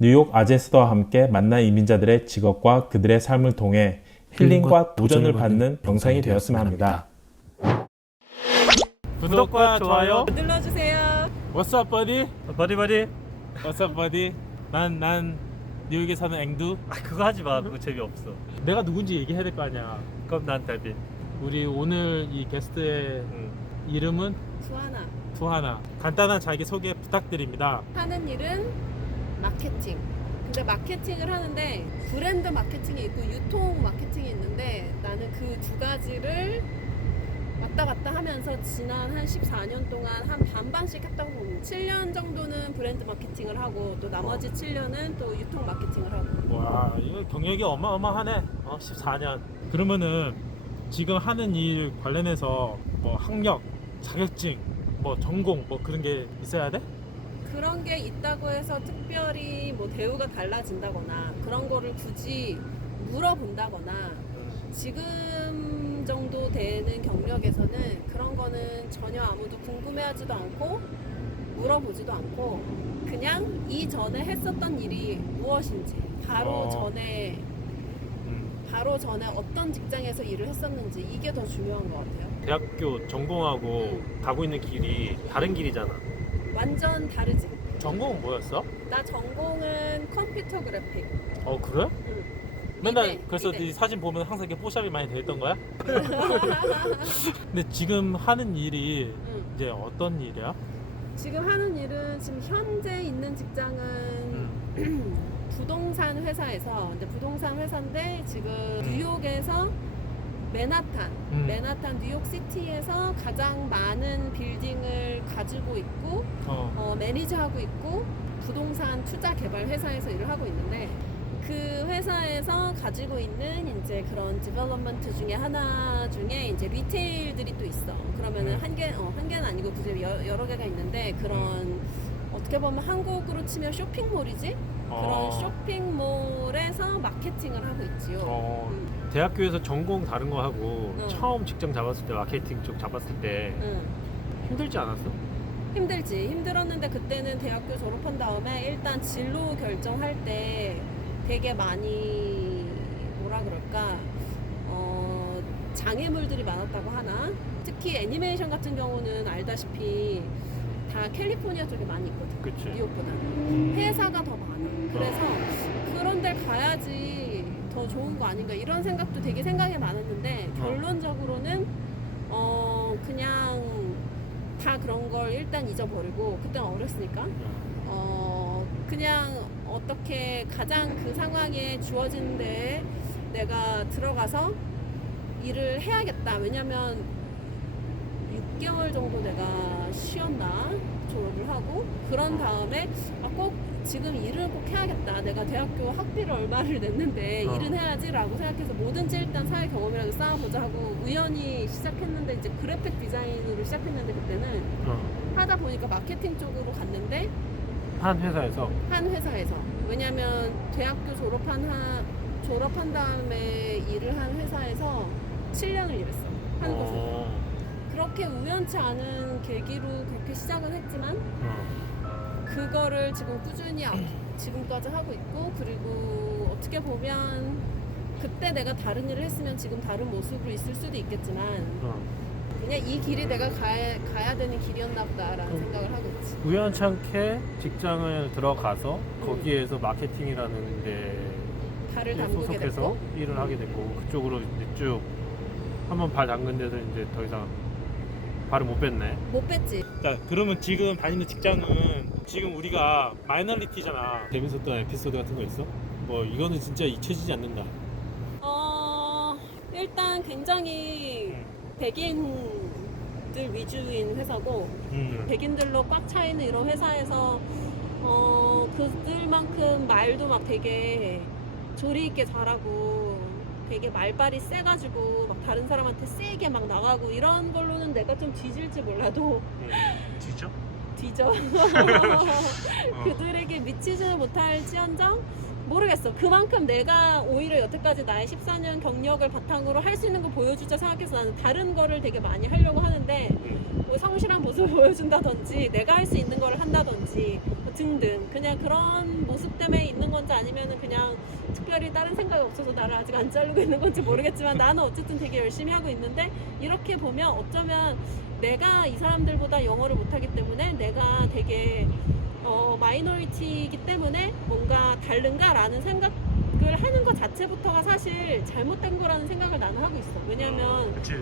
뉴욕 아제스더와 함께 만난 이민자들의 직업과 그들의 삶을 통해 힐링과 도전을 받는 영상이 되었으면 합니다. 구독과 좋아요 눌러주세요. What's up, buddy? 바디바디. What's up, buddy? 난 뉴욕에 사는 앵두. 그거 하지 마. 그거 재미없어. 내가 누군지 얘기해야 될 거 아니야. 그럼 난 데빈. 우리 오늘 이 게스트의 이름은 수아나. 투하나. 간단한 자기소개 부탁드립니다. 하는 일은 마케팅. 근데 마케팅을 하는데 브랜드 마케팅이 있고 유통 마케팅이 있는데 나는 그 두 가지를 왔다 갔다 하면서 지난 한 14년 동안 한 반반씩 했다고 보면 7년 정도는 브랜드 마케팅을 하고 또 나머지 7년은 또 유통 마케팅을 하고. 와, 이거 경력이 어마어마하네. 14년. 그러면은 지금 하는 일 관련해서 뭐 학력, 자격증, 뭐 전공 뭐 그런 게 있어야 돼? 그런 게 있다고 해서 특별히 뭐 대우가 달라진다거나 그런 거를 굳이 물어본다거나 지금 정도 되는 경력에서는 그런 거는 전혀 아무도 궁금해하지도 않고 물어보지도 않고 그냥 이전에 했었던 일이 무엇인지 바로 전에 어떤 직장에서 일을 했었는지 이게 더 중요한 것 같아요. 대학교 전공하고 가고 있는 길이 다른 길이잖아. 완전 다르지. 전공은 뭐였어? 나 전공은 컴퓨터 그래픽. 그래? 응. 맨날 이대, 그래서 이대. 이 사진 보면 항상 이렇게 뽀샵이 많이 돼 있던 거야? 근데 지금 하는 일이 응. 이제 어떤 일이야? 지금 하는 일은 지금 현재 있는 직장은 부동산 회사에서 근데 부동산 회사인데 지금 뉴욕에서 맨하탄 뉴욕시티에서 가장 많은 빌딩을 가지고 있고 매니저하고 있고 부동산 투자 개발 회사에서 일을 하고 있는데 그 회사에서 가지고 있는 이제 그런 디벨롭먼트 중에 하나 중에 이제 리테일들이 또 있어. 그러면은 한 개는 아니고 굳이 여러 개가 있는데 그런 어떻게 보면 한국으로 치면 쇼핑몰이지? 그런 쇼핑몰에서 마케팅을 하고 있지요. 대학교에서 전공 다른 거 하고 처음 직장 잡았을 때 마케팅 쪽 잡았을 때 힘들지 않았어? 힘들지. 힘들었는데 그때는 대학교 졸업한 다음에 일단 진로 결정할 때 되게 많이 뭐라 그럴까 장애물들이 많았다고 하나? 특히 애니메이션 같은 경우는 알다시피 다 캘리포니아 쪽에 많이 있거든. 그치. 뉴욕보다는 회사가 더 많아. 그래서 그런 데 가야지 더 좋은 거 아닌가 이런 생각도 되게 생각이 많았는데 결론적으로는 그냥 다 그런 걸 일단 잊어버리고 그때는 어렸으니까 그냥 어떻게 가장 그 상황에 주어진 데에 내가 들어가서 일을 해야겠다. 왜냐면 6개월 정도 내가 쉬었나 졸업을 하고 그런 다음에 꼭 지금 일을 꼭 해야겠다. 내가 대학교 학비를 얼마를 냈는데 일은 해야지 라고 생각해서 뭐든지 일단 사회 경험이라도 쌓아보자 하고 우연히 시작했는데 이제 그래픽 디자인으로 시작했는데 그때는 하다 보니까 마케팅 쪽으로 갔는데 한 회사에서 왜냐면 대학교 졸업한 다음에 일을 한 회사에서 7년을 일했어. 한 곳에서. 그렇게 우연치 않은 계기로 그렇게 시작은 했지만 그거를 지금 꾸준히 지금까지 하고 있고 그리고 어떻게 보면 그때 내가 다른 일을 했으면 지금 다른 모습으로 있을 수도 있겠지만 그냥 이 길이 내가 가야 되는 길이었나 보다라는 생각을 하고 있지. 우연치 않게 직장을 들어가서 거기에서 마케팅이라는 데 발을 담그게 소속해서 됐고 일을 하게 됐고 그쪽으로 이제 쭉 한번 발 담근 데서 이제 더 이상 발을 못 뺐네. 못 뺐지. 자, 그러면 지금 다니는 직장은 지금 우리가 마이너리티잖아. 재밌었던 에피소드 같은 거 있어? 뭐 이거는 진짜 잊혀지지 않는다. 일단 굉장히 백인들 위주인 회사고 백인들로 꽉 차있는 이런 회사에서 그들만큼 말도 막 되게 조리 있게 잘하고 되게 말발이 세가지고 막 다른 사람한테 세게 막 나가고 이런 걸로는 내가 좀 뒤질지 몰라도 뒤져 그들에게 미치지는 못할지언정 모르겠어. 그만큼 내가 오히려 여태까지 나의 14년 경력을 바탕으로 할 수 있는 거 보여주자 생각해서 나는 다른 거를 되게 많이 하려고 하는데 뭐 성실한 모습을 보여준다든지 내가 할 수 있는 걸 한다든지 뭐 등등 그냥 그런 모습 때문에 있는 건지 아니면은 그냥 특별히 다른 생각이 없어서 나를 아직 안 자르고 있는 건지 모르겠지만 나는 어쨌든 되게 열심히 하고 있는데 이렇게 보면 어쩌면 내가 이 사람들보다 영어를 못하기 때문에 내가 되게 마이너리티이기 때문에 뭔가 다른가라는 생각을 하는 것 자체부터가 사실 잘못된 거라는 생각을 나는 하고 있어. 왜냐면 그치.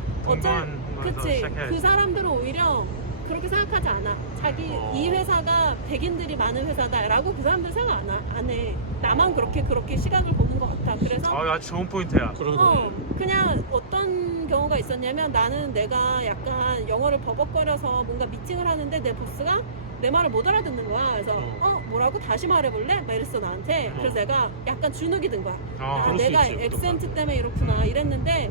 그치. 그 사람들은 오히려 그렇게 생각하지 않아. 자기 이 회사가 백인들이 많은 회사다라고 그 사람들 생각 안 해. 나만 그렇게 시각을 보는 것 같아. 그래서 아주 좋은 포인트야. 그냥 어떤 경우가 있었냐면 나는 내가 약간 영어를 버벅거려서 뭔가 미팅을 하는데 내 보스가 내 말을 못 알아듣는 거야. 그래서 뭐라고 다시 말해볼래? 막 이랬어 나한테. 그래서 내가 약간 주눅이 든 거야. 내가 액센트 때문에 이렇구나 이랬는데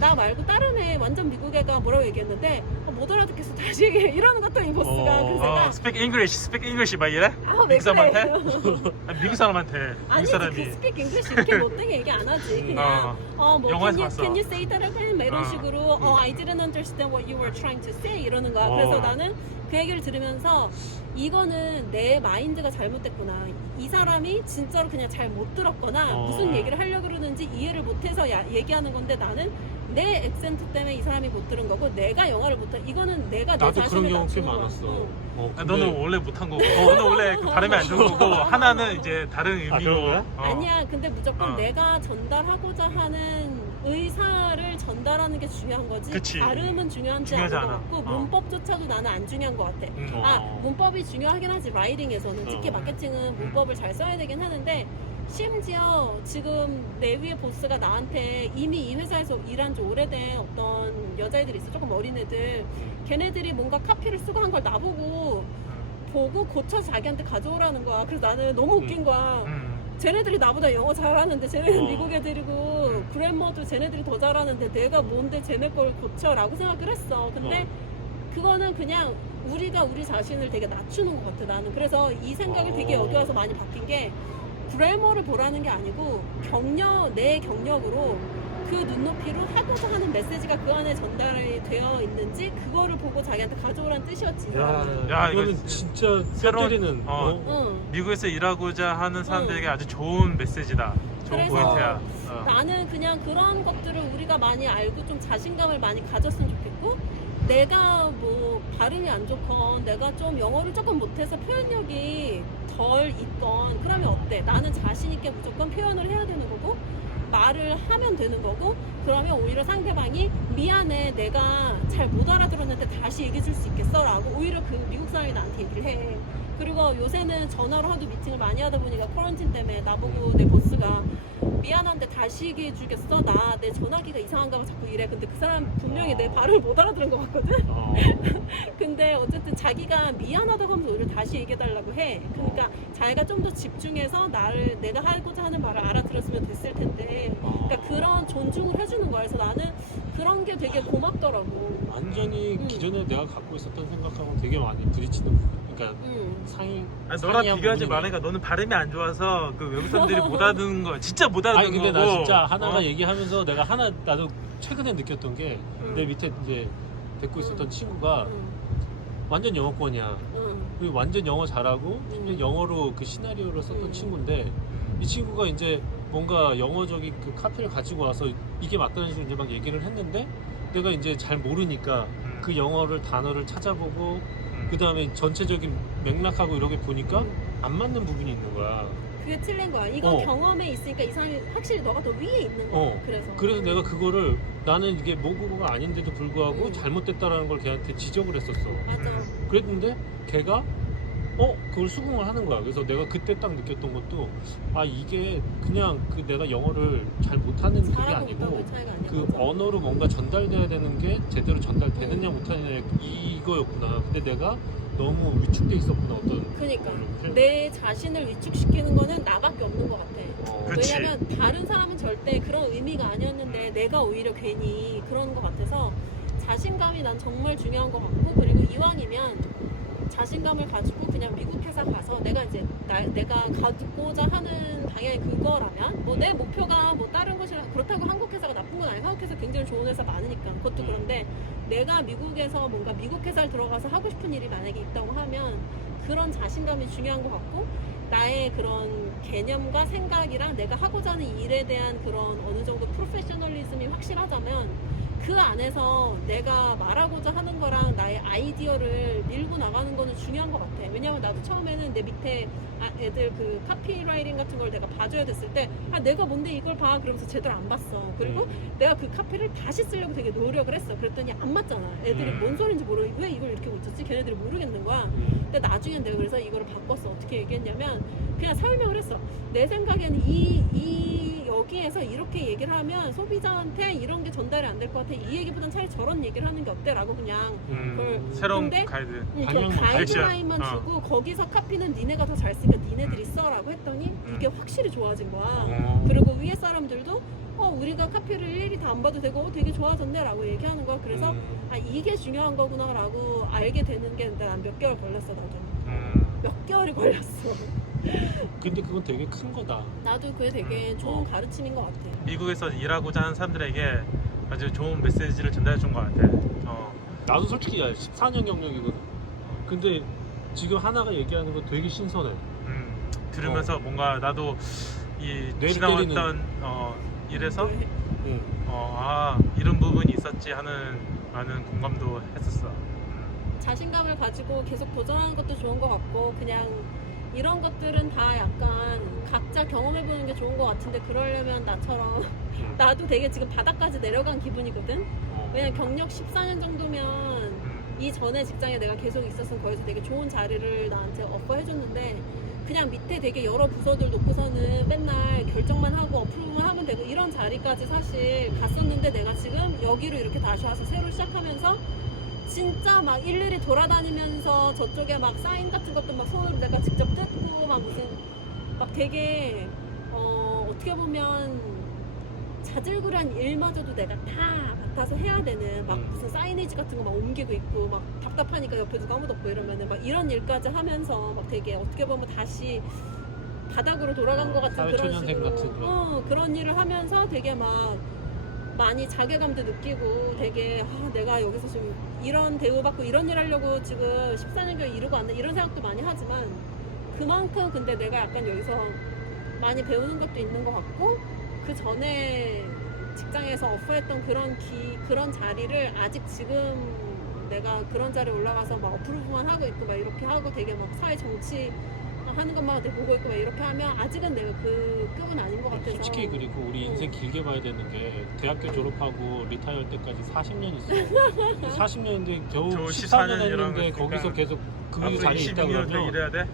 나 말고 다른 애 완전 미국 애가 뭐라고 얘기했는데 못 알아듣겠어 다시 얘기해 이러는 것도 이 보스가. 그래서 내가 speak English 막 이래? 왜 미국 사람한테? 그래? 아니, 미국 사람한테. 아니 미국 사람이. 그 스픽 잉글리시 이렇게 못되게 얘기 안 하지. 그냥 뭐 영화에서 can 봤어. you say that again? 막 이런 식으로 I didn't understand what you were trying to say 이러는 거야. 그래서 나는 그 얘기를 들으면서 이거는 내 마인드가 잘못됐구나. 이 사람이 진짜로 그냥 잘 못 들었거나 무슨 얘기를 하려고 그러는지 이해를 못해서 얘기하는 건데 나는 내 액센트 때문에 이 사람이 못 들은 거고 내가 영어를 못해. 이거는 내가 내 나도 그런 자신을 경우 꽤 낮추는 거야. 많았어. 너는 원래 못한 거고, 너는 원래 그 발음이 안 좋은 거고, 하나는 이제 다른 의미로. 그런 거야? 아니야. 근데 무조건 내가 전달하고자 하는 의사를 전달하는 게 중요한 거지. 그치. 발음은 중요하지 않은 중요하지 것 않아. 같고 문법조차도 나는 안 중요한 것 같아. 문법이 중요하긴 하지. 라이팅에서는 특히 마케팅은 문법을 잘 써야 되긴 하는데 심지어 지금 내 위에 보스가 나한테 이미 이 회사에서 일한 지 오래된 어떤 여자애들이 있어. 조금 어린 애들. 걔네들이 뭔가 카피를 쓰고 한 걸 나보고 보고 고쳐서 자기한테 가져오라는 거야. 그래서 나는 너무 웃긴 거야. 쟤네들이 나보다 영어 잘하는데 쟤네는 미국 애들이고 그래머도 쟤네들이 더 잘하는데 내가 뭔데 쟤네 걸 고쳐라고 생각을 했어. 근데 그거는 그냥 우리가 우리 자신을 되게 낮추는 것 같아 나는. 그래서 이 생각을 되게 여기 와서 많이 바뀐 게 그래머를 보라는 게 아니고 내 경력으로 그 눈높이로 하고자 하는 메시지가 그 안에 전달이 되어 있는지 그거를 보고 자기한테 가져오라는 뜻이었지. 야, 이거는 이거 진짜 새로운- 때리는. 미국에서 일하고자 하는 사람들에게 아주 좋은 메시지다. 좋은 그래서 포인트야. 나는 그냥 그런 것들을 우리가 많이 알고 좀 자신감을 많이 가졌으면 좋겠고 내가 뭐 발음이 안 좋건 내가 좀 영어를 조금 못해서 표현력이 덜 있건 그러면 어때? 나는 자신 있게 무조건 표현을 해야 되는 거고 말을 하면 되는 거고 그러면 오히려 상대방이 미안해 내가 잘 못 알아들었는데 다시 얘기해 줄 수 있겠어? 라고 오히려 그 미국 사람이 나한테 얘기를 해. 그리고 요새는 전화로 하도 미팅을 많이 하다 보니까 쿼런틴 때문에 나보고 내 보스가 미안한데 다시 얘기해 주겠어? 나 내 전화기가 이상한가 봐 자꾸 이래. 근데 그 사람 분명히 내 발음을 못 알아들은 것 같거든? 근데 어쨌든 자기가 미안하다고 하면서 오히려 다시 얘기해 달라고 해. 그러니까 자기가 좀 더 집중해서 내가 하고자 하는 말을 알아들었으면 됐을 텐데 그러니까 그런 존중을 해주는 거야. 그래서 나는 그런 게 되게 고맙더라고. 완전히 기존에 내가 갖고 있었던 생각하고 되게 많이 부딪히는 부분. 그러니까 너랑 상이한 비교하지 부분이네. 마니까 너는 발음이 안 좋아서 그 외국 사람들이 못 알아듣는 거 진짜 못 알아듣는 아니 근데 거고. 나 진짜 하나가 얘기하면서 내가 나도 최근에 느꼈던 게 내 밑에 이제 데리고 있었던 친구가 완전 영어권이야. 그리고 완전 영어 잘하고 심지어 영어로 그 시나리오를 썼던 친구인데 이 친구가 이제 뭔가 영어적인 그 카피를 가지고 와서 이게 맞다는 식으로 이제 막 얘기를 했는데 내가 이제 잘 모르니까 그 영어를 단어를 찾아보고 그 다음에 전체적인 맥락하고 이렇게 보니까 안 맞는 부분이 있는 거야. 그게 틀린 거야. 이건 경험에 있으니까 이 사람이 확실히 너가 더 위에 있는 거야. 그래서 내가 그거를 나는 이게 모국어가 아닌데도 불구하고 잘못됐다라는 걸 걔한테 지적을 했었어. 맞아. 그랬는데 걔가 그걸 수긍을 하는 거야. 그래서 내가 그때 딱 느꼈던 것도 이게 그냥 그 내가 영어를 잘 못하는 게 잘하고 아니고 못하고 차이가 아니야. 그 맞아. 언어로 뭔가 전달돼야 되는 게 제대로 전달되느냐 못하느냐 이거였구나. 근데 내가 너무 위축돼 있었구나. 그러니까 내 자신을 위축시키는 거는 나밖에 없는 것 같아. 그치. 왜냐면 다른 사람은 절대 그런 의미가 아니었는데 내가 오히려 괜히 그런 것 같아서 자신감이 난 정말 중요한 것 같고 그리고 이왕이면 자신감을 가지고 그냥 미국 회사 가서 내가 이제 내가 가고자 하는 방향이 그거라면 뭐 내 목표가 뭐 다른 것이라 그렇다고 한국 회사가 나쁜 건 아니고 한국 회사 굉장히 좋은 회사 많으니까 그것도 그런데 내가 미국에서 뭔가 미국 회사를 들어가서 하고 싶은 일이 만약에 있다고 하면 그런 자신감이 중요한 것 같고 나의 그런 개념과 생각이랑 내가 하고자 하는 일에 대한 그런 어느 정도 프로페셔널리즘이 확실하자면 그 안에서 내가 말하고자 하는 거랑 나의 아이디어를 밀고 나가는 거는 중요한 것 같아. 왜냐면 나도 처음에는 내 밑에 애들 그 카피라이팅 같은 걸 내가 봐줘야 됐을 때 내가 뭔데 이걸 봐 그러면서 제대로 안 봤어. 그리고 내가 그 카피를 다시 쓰려고 되게 노력을 했어. 그랬더니 안 맞잖아. 애들이 뭔 소리인지 모르고 왜 이걸 이렇게 고쳤지? 걔네들이 모르겠는 거야. 근데 나중엔 내가 그래서 이거를 바꿨어. 어떻게 얘기했냐면 그냥 설명을 했어. 내 생각에는 여기에서 이렇게 얘기를 하면 소비자한테 이런 게 전달이 안 될 것 같아. 이 얘기보단 차라리 저런 얘기를 하는 게 어때? 라고 그냥 그걸 새로운 근데 가이드. 방향만, 가이드라인만 가이드. 주고 거기서 카피는 니네가 더 잘 쓰니까 니네들이 써라고 했더니 이게 확실히 좋아진 거야. 그리고 위에 사람들도 우리가 카피를 일일이 다 안 봐도 되고 되게 좋아졌네 라고 얘기하는 거. 그래서 이게 중요한 거구나 라고 알게 되는 게 난 몇 개월 걸렸어. 나도 몇 개월이 걸렸어. 근데 그건 되게 큰 거다. 나도 그게 되게 좋은 가르침인 것 같아. 미국에서 일하고자 하는 사람들에게 아주 좋은 메시지를 전달해 준 것 같아. 나도 솔직히 14년 경력이거든. 근데 지금 하나가 얘기하는 거 되게 신선해. 들으면서 뭔가 나도 이 뇌를 지나왔던 일에서 네. 이런 부분이 있었지 하는 많은 공감도 했었어. 자신감을 가지고 계속 도전하는 것도 좋은 것 같고 그냥 이런 것들은 다 약간 각자 경험해보는 게 좋은 것 같은데 그러려면 나처럼 나도 되게 지금 바닥까지 내려간 기분이거든. 왜냐면 경력 14년 정도면 이 전에 직장에 내가 계속 있었으면 거기서 되게 좋은 자리를 나한테 어퍼해줬는데 그냥 밑에 되게 여러 부서들 놓고서는 맨날 결정만 하고 어프로브만 하면 되고 이런 자리까지 사실 갔었는데 내가 지금 여기로 이렇게 다시 와서 새로 시작하면서 진짜 막 일일이 돌아다니면서 저쪽에 막 사인 같은 것도 막 손으로 내가 직접 뜯고 막 무슨 막 되게 어떻게 보면 자질구레한 일마저도 내가 다 맡아서 해야 되는 막 무슨 사이니지 같은 거 막 옮기고 있고 막 답답하니까 옆에 누가 아무도 없고 이러면은 막 이런 일까지 하면서 막 되게 어떻게 보면 다시 바닥으로 돌아간 것 같은 그런 사회초년생 식으로 같은 그런 일을 하면서 되게 막 많이 자괴감도 느끼고 되게 내가 여기서 좀 이런 대우받고 이런 일 하려고 지금 14년간 이러고 왔나 이런 생각도 많이 하지만 그만큼 근데 내가 약간 여기서 많이 배우는 것도 있는 것 같고 그 전에 직장에서 오퍼했던 그런 자리를 아직 지금 내가 그런 자리에 올라가서 막 어프로브만 하고 있고 막 이렇게 하고 되게 막 사회 정치 하는 것만 보고 있고 막 이렇게 하면 아직은 내가 그 급은 아닌 것 같아서 솔직히 그리고 우리 인생 길게 봐야 되는 게 대학교 졸업하고 리타이어 할 때까지 40년 있어. 40년인데 겨우 14년 했는데 거기서 계속 그 앞으로 자리에 있다 26년 더 그러면 일해야 돼?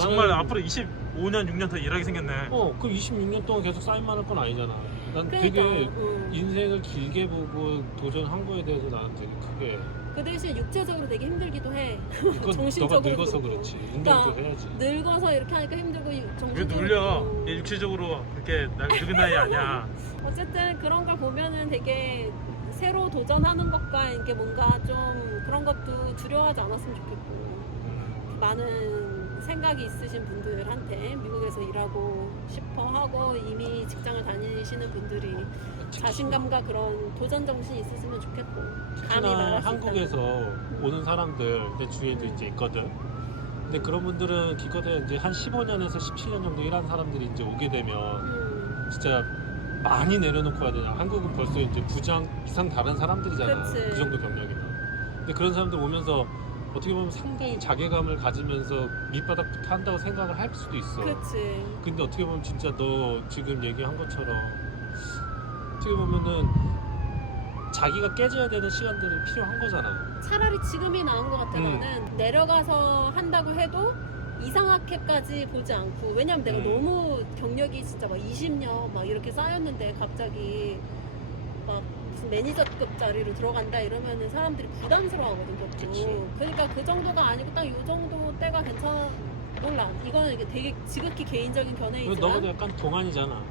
정말 앞으로 25년, 6년 더 일하게 생겼네. 그 26년 동안 계속 사인만 할 건 아니잖아. 난 그러니까, 되게 인생을 길게 보고 도전한 거에 대해서 나는 되게 크게 그 대신 육체적으로 되게 힘들기도 해. 이건 너가 정신적으로 늙어서 그렇고. 그렇지. 운동도 해야지. 늙어서 이렇게 하니까 힘들고 왜 정신적으로 놀려? 그렇고. 얘 육체적으로 그렇게 늙은 나이 아니야. 어쨌든 그런 걸 보면은 되게 새로 도전하는 것과 이게 뭔가 좀 그런 것도 두려워하지 않았으면 좋겠고 많은 생각이 있으신 분들한테 미국에서 일하고 싶어 하고 이미 직장을 다니시는 분들이 자신감과 그런 도전 정신이 있으시면 좋겠고 감히 특히나 말할 수 한국에서 오는 사람들 내 주위에도 이제 있거든. 근데 그런 분들은 기껏해 이제 한 15년에서 17년 정도 일한 사람들이 이제 오게 되면 진짜 많이 내려놓고 와야 되냐. 한국은 벌써 이제 부장 이상 다른 사람들이잖아. 그치. 그 정도 경력이면. 근데 그런 사람들 오면서 어떻게 보면 상당히 자괴감을 가지면서 밑바닥부터 한다고 생각을 할 수도 있어. 그치. 근데 어떻게 보면 진짜 너 지금 얘기한 것처럼 어떻게 보면은 자기가 깨져야 되는 시간들이 필요한 거잖아. 차라리 지금이 나은 것 같아. 나는 내려가서 한다고 해도 이상하게까지 보지 않고 왜냐면 내가 너무 경력이 진짜 막 20년 막 이렇게 쌓였는데 갑자기 막 무슨 매니저급 자리로 들어간다 이러면은 사람들이 부담스러워하거든. 그것도. 그러니까 그 정도가 아니고 딱 이 정도 때가 괜찮아. 몰라. 이거는 이게 되게 지극히 개인적인 너도 견해이지만 약간 동안이잖아.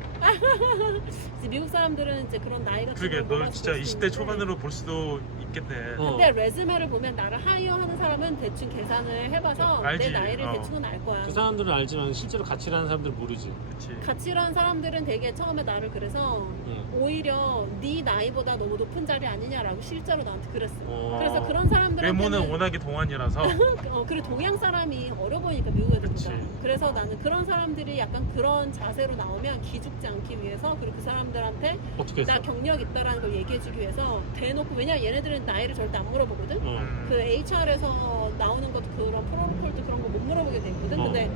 이제 미국 사람들은 이제 그런 나이가 그러게 너 진짜 20대 초반으로 볼 수도 있겠네. 근데 레즈메를 보면 나를 하이어하는 사람은 대충 계산을 해봐서 알지. 내 나이를 어. 대충은 알 거야. 그 사람들은 알지만 실제로 같이 일하는 사람들은 모르지. 그치. 같이 일하는 사람들은 되게 처음에 나를 그래서 응. 오히려 네 나이보다 너무 높은 자리 아니냐라고 실제로 나한테 그랬어. 어. 그래서 그런 사람들한테는 외모는 워낙에 동안이라서. 그리고 동양 사람이 어려 보이니까 미국 애들보다. 그치. 그래서 나는 그런 사람들이 약간 그런 자세로 나오면 기죽지 않기 위해서 그리고 그 사람들한테 어떻게 했어? 나 경력 있다라는 걸 얘기해주기 위해서 대놓고 왜냐면 얘네들은 나이를 절대 안 물어보거든. 그 HR에서 나오는 것도 그런 프로토콜도 그런 거 못 물어보게 돼 있거든. 어. 근데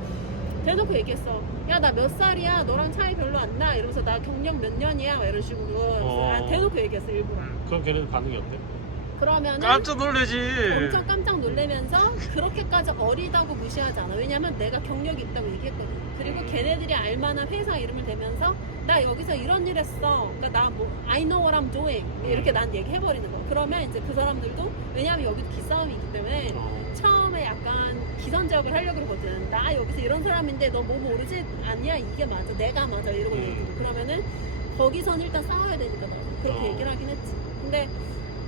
대놓고 얘기했어. 야 나 몇 살이야? 너랑 차이 별로 안 나? 이러면서 나 경력 몇 년이야? 막 이런 식으로 난 대놓고 얘기했어 일부러. 그럼 걔네들 반응이 어때? 그러면은 깜짝 놀래지. 엄청 깜짝 놀라면서 그렇게까지 어리다고 무시하지 않아. 왜냐면 내가 경력이 있다고 얘기했거든. 그리고 걔네들이 알만한 회사 이름을 대면서 나 여기서 이런 일 했어. 그러니까 나 뭐 I know what I'm doing 이렇게 난 얘기해버리는 거야. 그러면 이제 그 사람들도 왜냐면 여기도 기싸움이 있기 때문에 처음에 약간 기선제압을 하려고 그러거든. 나 여기서 이런 사람인데 너 뭐 모르지? 아니야 이게 맞아. 내가 맞아 이러고 얘기해. 그러면은 거기선 일단 싸워야 되니까 나는 그렇게 얘기를 하긴 했지. 근데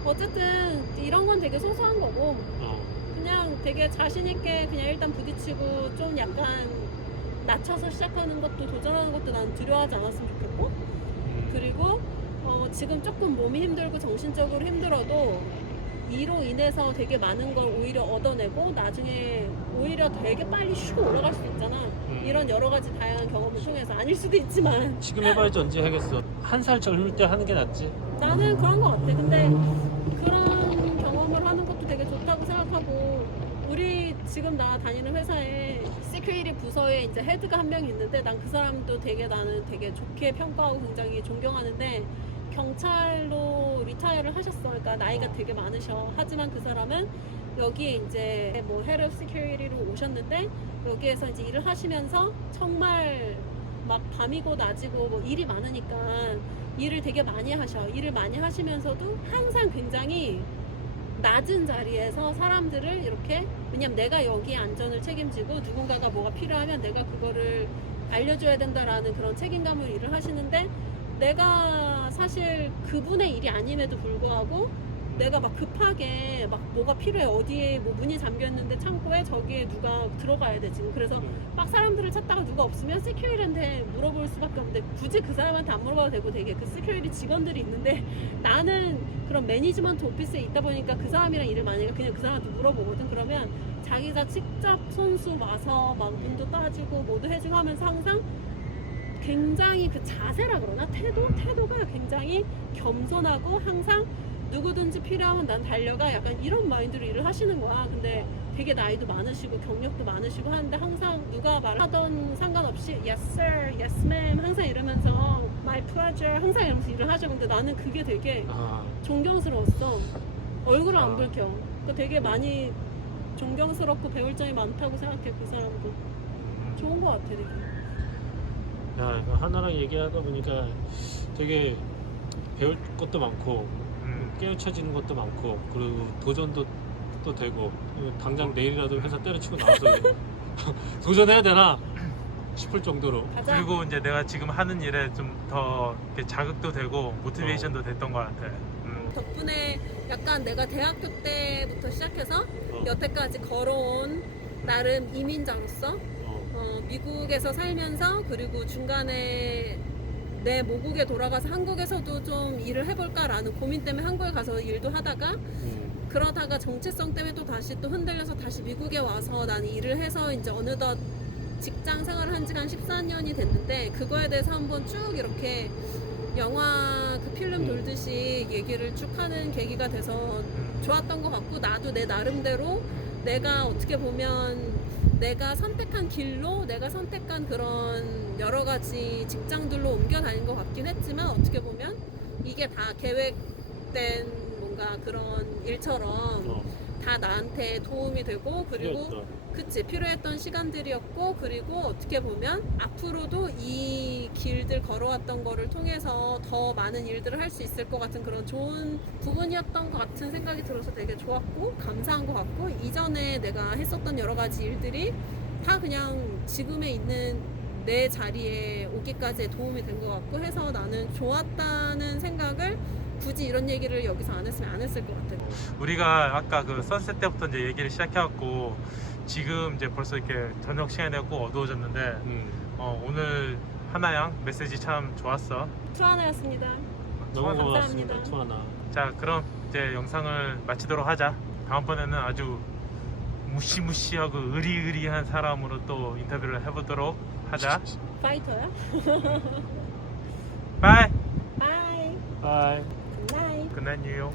어쨌든 이런 건 되게 소소한 거고 그냥 되게 자신 있게 그냥 일단 부딪히고 좀 약간 낮춰서 시작하는 것도 도전하는 것도 난 두려워하지 않았으면 좋겠고 그리고 지금 조금 몸이 힘들고 정신적으로 힘들어도 이로 인해서 되게 많은 걸 오히려 얻어내고 나중에 오히려 되게 빨리 쉬고 올라갈 수도 있잖아. 이런 여러 가지 다양한 경험을 통해서 아닐 수도 있지만 지금 해봐야지 언제 하겠어. 한 살 젊을 때 하는 게 낫지. 나는 그런 거 같아. 근데 그런 경험을 하는 것도 되게 좋다고 생각하고 우리 지금 나 다니는 회사에 시큐리티 부서에 이제 헤드가 한 명 있는데 난 그 사람도 되게 나는 되게 좋게 평가하고 굉장히 존경하는데 경찰로 리타이어를 하셨어. 그러니까 나이가 되게 많으셔. 하지만 그 사람은 여기에 이제 뭐 헤드 오브 시큐리티로 오셨는데 여기에서 이제 일을 하시면서 정말 막 밤이고 낮이고 뭐 일이 많으니까 일을 되게 많이 하셔. 일을 많이 하시면서도 항상 굉장히 낮은 자리에서 사람들을 이렇게 왜냐면 내가 여기에 안전을 책임지고 누군가가 뭐가 필요하면 내가 그거를 알려줘야 된다라는 그런 책임감으로 일을 하시는데 내가 사실 그분의 일이 아님에도 불구하고 내가 막 급하게 막 뭐가 필요해 어디에 뭐 문이 잠겼는데 창고에 저기에 누가 들어가야 돼 지금 그래서 막 사람들을 찾다가 누가 없으면 시큐리티한테 물어볼 수밖에 없는데 굳이 그 사람한테 안 물어봐도 되고 되게 그 시큐리티 직원들이 있는데 나는 그런 매니지먼트 오피스에 있다 보니까 그 사람이랑 일을 많이 해서 그냥 그 사람한테 물어보거든. 그러면 자기가 직접 손수 와서 막 문도 따지고 뭐도 해주고 하면서 항상 굉장히 그 자세라 그러나 태도가 굉장히 겸손하고 항상 누구든지 필요하면 난 달려가 약간 이런 마인드로 일을 하시는 거야. 근데 되게 나이도 많으시고 경력도 많으시고 하는데 항상 누가 말하던 상관없이 yes sir, yes ma'am 항상 이러면서 my pleasure 항상 이러면서 일을 하죠. 근데 나는 그게 되게 존경스러웠어. 얼굴을 안 붉혀. 그러니까 되게 많이 존경스럽고 배울 점이 많다고 생각해. 그 사람도 좋은 거 같아 되게. 야, 하나랑 얘기하다 보니까 되게 배울 것도 많고 깨우쳐지는 것도 많고 그리고 도전도 또 되고 당장 내일이라도 회사 때려치고 나와서 도전해야 되나 싶을 정도로 가자. 그리고 이제 내가 지금 하는 일에 좀 더 자극도 되고 모티베이션도 됐던 것 같아. 덕분에 약간 내가 대학교 때부터 시작해서 여태까지 걸어온 나름 이민자로서 미국에서 살면서 그리고 중간에 내 모국에 돌아가서 한국에서도 좀 일을 해볼까라는 고민 때문에 한국에 가서 일도 하다가 그러다가 정체성 때문에 또 다시 또 흔들려서 다시 미국에 와서 나는 일을 해서 이제 어느덧 직장 생활을 한 지가 한 14년이 됐는데 그거에 대해서 한번 쭉 이렇게 영화 그 필름 돌듯이 얘기를 쭉 하는 계기가 돼서 좋았던 것 같고 나도 내 나름대로 내가 어떻게 보면 내가 선택한 길로 내가 선택한 그런 여러 가지 직장들로 옮겨 다닌 것 같긴 했지만 어떻게 보면 이게 다 계획된 뭔가 그런 일처럼 다 나한테 도움이 되고 그리고 그치 필요했던 시간들이었고 그리고 어떻게 보면 앞으로도 이 길들 걸어왔던 거를 통해서 더 많은 일들을 할 수 있을 것 같은 그런 좋은 부분이었던 것 같은 생각이 들어서 되게 좋았고 감사한 것 같고 이전에 내가 했었던 여러 가지 일들이 다 그냥 지금에 있는 내 자리에 오기까지의 도움이 된 것 같고 해서 나는 좋았다는 생각을 굳이 이런 얘기를 여기서 안 했으면 안 했을 것 같아요. 우리가 아까 그 선셋 때부터 이제 얘기를 시작해갖고 지금 이제 벌써 이렇게 저녁 시간이 되고 어두워졌는데 오늘 하나양 메시지 참 좋았어. 투하나였습니다. 너무 투하나. 고맙습니다. 감사합니다. 투하나. 자 그럼 이제 영상을 마치도록 하자. 다음번에는 아주 무시무시하고 의리의리한 사람으로 또 인터뷰를 해보도록 하자. 파이터야? 바이. 바이. 바이. 굿나잇. 굿나잇 뉴욕.